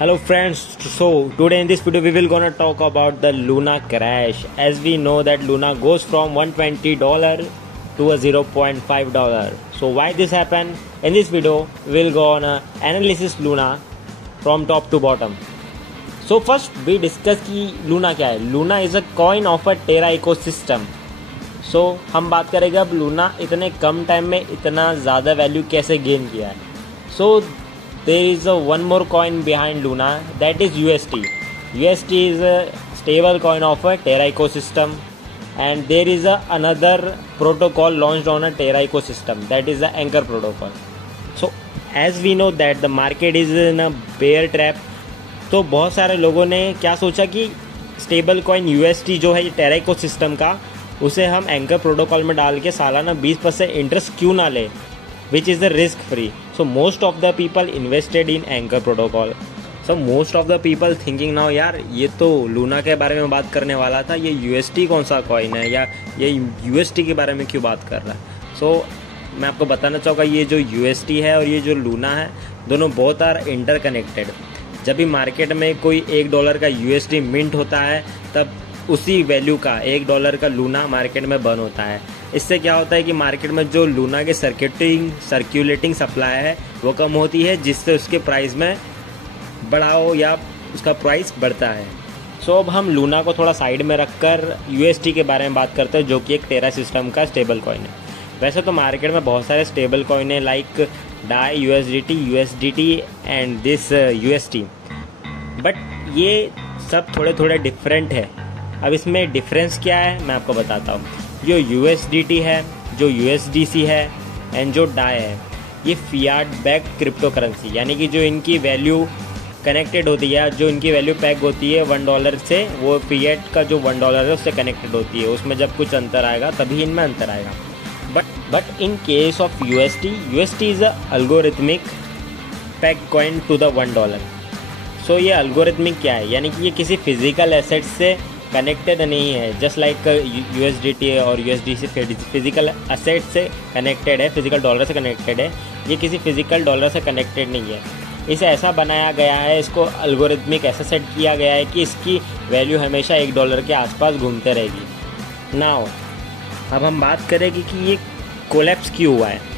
Hello friends, so today in this video we will gonna talk about the Luna crash. As we know that Luna goes from $120 to a $0.5. So why this happened? In this video we will go on a analysis Luna from top to bottom. So first we discuss कि Luna क्या है. Luna is a coin of a Terra ecosystem. So हम बात करेंगे अब Luna इतने कम time में इतना ज़्यादा वैल्यू कैसे गेन किया है. So there is a one more coin behind Luna, that is UST. UST is a stable coin of a Terra ecosystem, and there is another protocol launched on a Terra ecosystem, that is the Anchor protocol. So as we know that the market is in a bear trap, तो बहुत सारे लोगों ने क्या सोचा कि stable coin UST जो है टेरा इकोसिस्टम का, उसे हम एंकर प्रोटोकॉल में डाल के सालाना 20% इंटरेस्ट क्यों ना ले, which is the risk free. So most of the people invested in Anchor protocol. So most of the people thinking now यार ये तो लूना के बारे में बात करने वाला था, ये UST कौन सा कॉइन है या ये UST के बारे में क्यों बात कर रहा है. So मैं आपको बताना चाहूँगा ये जो UST है और ये जो लूना है दोनों बहुत आर इंटरकनेक्टेड. जब भी मार्केट में कोई $1 का UST मिंट होता है तब उसी वैल्यू का $1 का लूना मार्केट में बर्न होता है. इससे क्या होता है कि मार्केट में जो लूना के सर्कुलेटिंग सप्लाई है वो कम होती है, जिससे उसके प्राइस में बढ़ाओ या उसका प्राइस बढ़ता है. सो अब हम लूना को थोड़ा साइड में रखकर UST के बारे में बात करते हैं, जो कि एक टेरा सिस्टम का स्टेबल कॉइन है. वैसे तो मार्केट में बहुत सारे स्टेबल कॉइन है like Dai, USDT and this UST, but ये सब थोड़े थोड़े डिफरेंट है. अब इसमें डिफरेंस क्या है मैं आपको बताता हूँ. जो USDT है, जो USDC है एंड जो डाई है, ये फियाट बैक क्रिप्टो करेंसी, यानी कि जो इनकी वैल्यू कनेक्टेड होती है, जो इनकी वैल्यू पैक होती है $1 से, वो फियाट का जो $1 है उससे कनेक्टेड होती है. उसमें जब कुछ अंतर आएगा तभी इनमें अंतर आएगा. But in case of UST is a algorithmic peg coin to the $1. So ये अल्गोरिथमिक क्या है, यानी कि ये किसी फिजिकल एसेट से कनेक्टेड नहीं है. जस्ट लाइक USDT और USDC फिजिकल असेट से कनेक्टेड है, फिजिकल डॉलर से कनेक्टेड है. ये किसी फिजिकल डॉलर से कनेक्टेड नहीं है. इसे ऐसा बनाया गया है, इसको अल्गोरिथमिक ऐसा सेट किया गया है कि इसकी वैल्यू हमेशा $1 के आसपास घूमते रहेगी. नाउ अब हम बात करेंगे कि ये कोलैप्स क्यों हुआ है.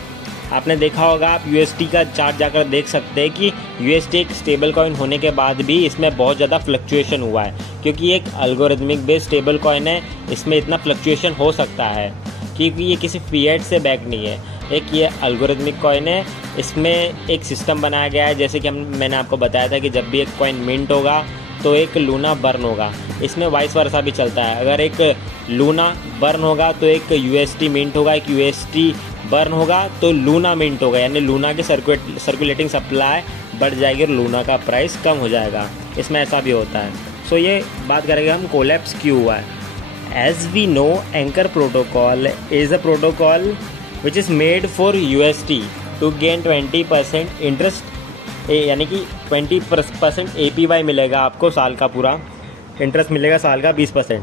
आपने देखा होगा, आप UST का चार्ट जाकर देख सकते हैं कि UST एक स्टेबल कॉइन होने के बाद भी इसमें बहुत ज़्यादा फ्लक्चुएशन हुआ है, क्योंकि एक अल्गोरिथमिक बेस्ड स्टेबल कॉइन है. इसमें इतना फ्लक्चुएशन हो सकता है क्योंकि ये किसी फिएट से बैक नहीं है. एक ये अल्गोरिथमिक कॉइन है, इसमें एक सिस्टम बनाया गया है. जैसे कि मैंने आपको बताया था कि जब भी एक कॉइन मिंट होगा तो एक लूना बर्न होगा. इसमें वाइस वर्सा भी चलता है. अगर एक लूना बर्न होगा तो एक UST मिंट होगा, एक UST बर्न होगा तो लूना मिंट होगा, यानी लूना की सर्कुलेटिंग सप्लाई बढ़ जाएगी और लूना का प्राइस कम हो जाएगा. इसमें ऐसा भी होता है. सो ये बात करेंगे हम कोलैप्स क्यों हुआ है. As we know, Anchor protocol is a protocol which is made for UST to gain 20% interest, यानी कि 20% APY मिलेगा आपको, साल का पूरा इंटरेस्ट मिलेगा, साल का 20%.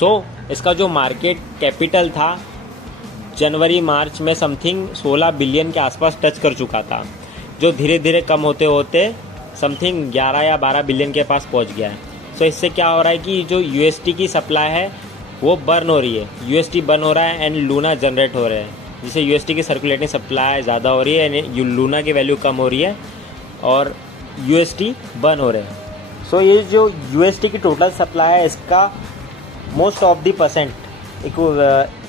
सो इसका जो मार्केट कैपिटल था जनवरी मार्च में समथिंग 16 बिलियन के आसपास टच कर चुका था, जो धीरे धीरे कम होते होते समथिंग 11 या 12 बिलियन के पास पहुंच गया है. सो इससे क्या हो रहा है कि जो UST की सप्लाई है वो बर्न हो रही है, UST बर्न हो रहा है एंड लूना जनरेट हो रहे हैं, जिससे UST की सर्कुलेटिंग सप्लाई ज़्यादा हो रही है, यानी लूना की वैल्यू कम हो रही है और UST बर्न हो रहे हैं. सो ये जो UST की टोटल सप्लाई है, इसका most of the percent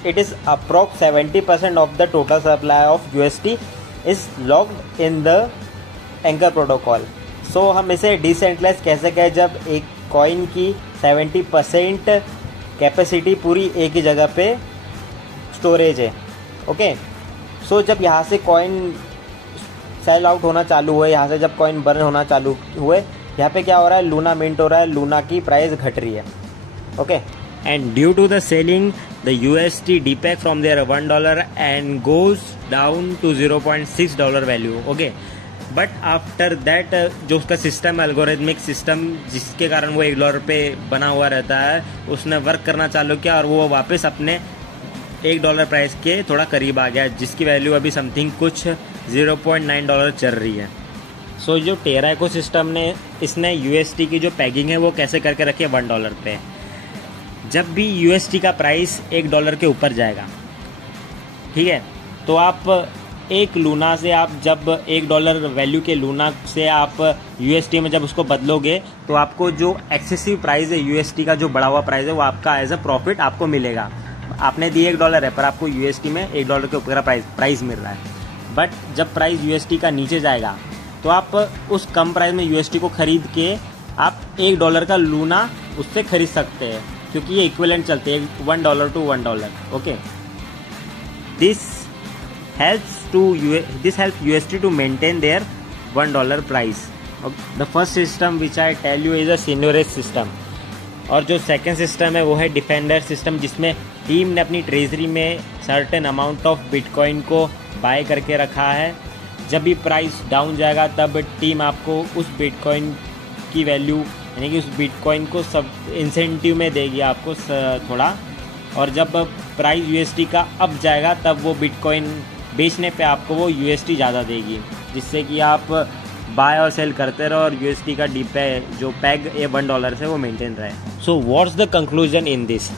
it is approx 70% of the total supply of UST is locked in the Anchor protocol. So हम इसे डिसेंट्रलाइज कैसे कहें जब एक कॉइन की 70% कैपेसिटी पूरी एक ही जगह पे स्टोरेज है. ओके, सो जब यहाँ से कॉइन सेल आउट होना चालू हुए, यहाँ से जब कॉइन बर्न होना चालू हुए, यहाँ पे क्या हो रहा है, लूना मिंट हो रहा है, लूना की प्राइस घट रही है. Okay, and due to the selling, the UST depack from their $1 and goes down to $0.6 value. Okay, but after that जो उसका सिस्टम, अल्गोरिथमिक सिस्टम जिसके कारण वो $1 पे बना हुआ रहता है, उसने वर्क करना चालू किया और वो वापस अपने $1 प्राइस के थोड़ा करीब आ गया, जिसकी वैल्यू अभी समथिंग कुछ $0.9 चल रही है. सो जो टेरा इकोसिस्टम ने इसने यूएसटी की जो पैगिंग है वो कैसे करके रखी है $1 पे। जब भी यूएसटी का प्राइस $1 के ऊपर जाएगा, ठीक है, तो आप एक लूना से आप जब $1 वैल्यू के लूना से आप यूएसटी में जब उसको बदलोगे तो आपको जो एक्सेसिव प्राइस है यूएसटी का, जो बढ़ा हुआ प्राइस है, वो आपका एज अ प्रॉफिट आपको मिलेगा। आपने दिए $1 है पर आपको यूएसटी में $1 के ऊपर का प्राइस मिल रहा है। बट जब प्राइस यूएसटी का नीचे जाएगा तो आप उस कम प्राइस में यूएसटी को खरीद के आप $1 का लूना उससे खरीद सकते हैं, क्योंकि ये इक्विवेलेंट चलते हैं $1 to $1। Okay, this helps UST to maintain their $1 price. The first system which I tell you is a seigniorage system, और जो सेकेंड सिस्टम है वो है डिफेंडर सिस्टम, जिसमें टीम ने अपनी ट्रेजरी में सर्टेन अमाउंट ऑफ बिटकॉइन को बाय करके रखा है। जब भी प्राइस डाउन जाएगा तब टीम आपको उस बिटकॉइन की वैल्यू, यानी कि उस बिटकॉइन को सब इंसेंटिव में देगी आपको थोड़ा, और जब प्राइस यूएसटी का अप जाएगा तब वो बिटकॉइन बेचने पे आपको वो यूएसटी ज़्यादा देगी, जिससे कि आप बाय और सेल करते रहो और यूएसटी का जो पैग ये $1 से वो मेंटेन रहे। So what's the conclusion in this?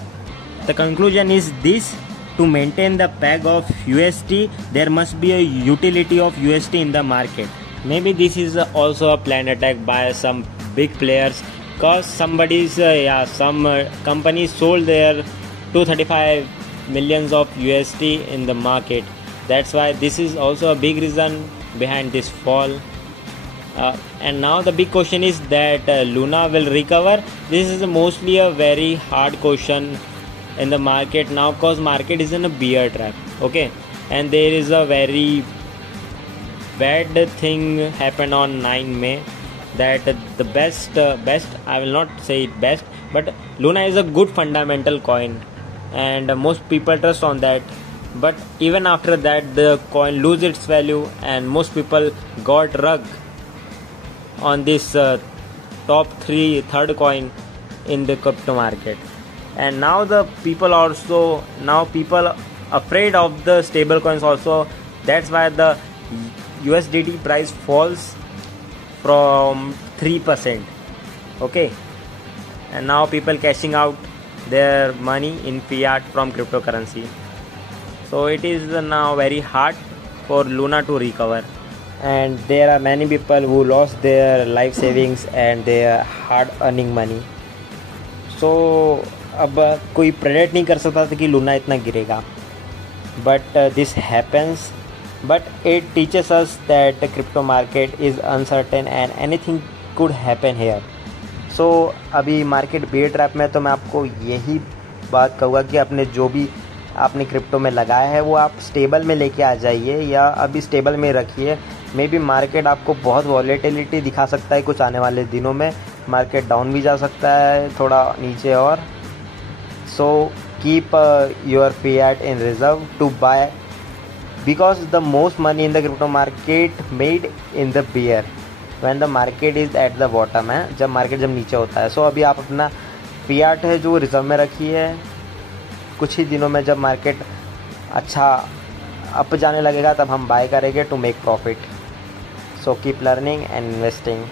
The conclusion is this: to maintain the peg of UST, there must be a utility of UST in the market. Maybe this is also a planned attack by some big players, cause some companies sold their 235 millions of UST in the market. That's why this is also a big reason behind this fall. And now the big question is that Luna will recover. This is mostly a very hard question in the market now, cause market is in a bear trap. Okay, and there is a very bad thing happened on 9 May that the best I will not say it best, but Luna is a good fundamental coin and most people trust on that. But even after that the coin lose its value and most people got rug on this third coin in the crypto market. And now people afraid of the stable coins also. That's why the USDT price falls from 3%. Okay, and now people cashing out their money in fiat from cryptocurrency. So it is now very hard for Luna to recover, and there are many people who lost their life savings and their hard earning money. So अब कोई predict नहीं कर सकता था कि Luna इतना गिरेगा, but this happens, but it teaches us that crypto market is uncertain and anything could happen here. So अभी मार्केट बेयर ट्रैप में, तो मैं आपको यही बात कहूँगा कि आपने जो भी आपने क्रिप्टो में लगाया है वो आप स्टेबल में लेके आ जाइए, या अभी स्टेबल में रखिए. मे बी मार्केट आपको बहुत वॉलेटिलिटी दिखा सकता है कुछ आने वाले दिनों में, मार्केट डाउन भी जा सकता है थोड़ा नीचे और. So keep your fiat in reserve to buy, because the most money in the crypto market made in the bear, when the market is at the bottom है, जब मार्केट जब नीचे होता है. सो अभी आप अपना fiat है जो रिजर्व में रखिए, कुछ ही दिनों में जब मार्केट अच्छा अप जाने लगेगा तब हम बाय करेंगे to make profit. So keep learning and investing.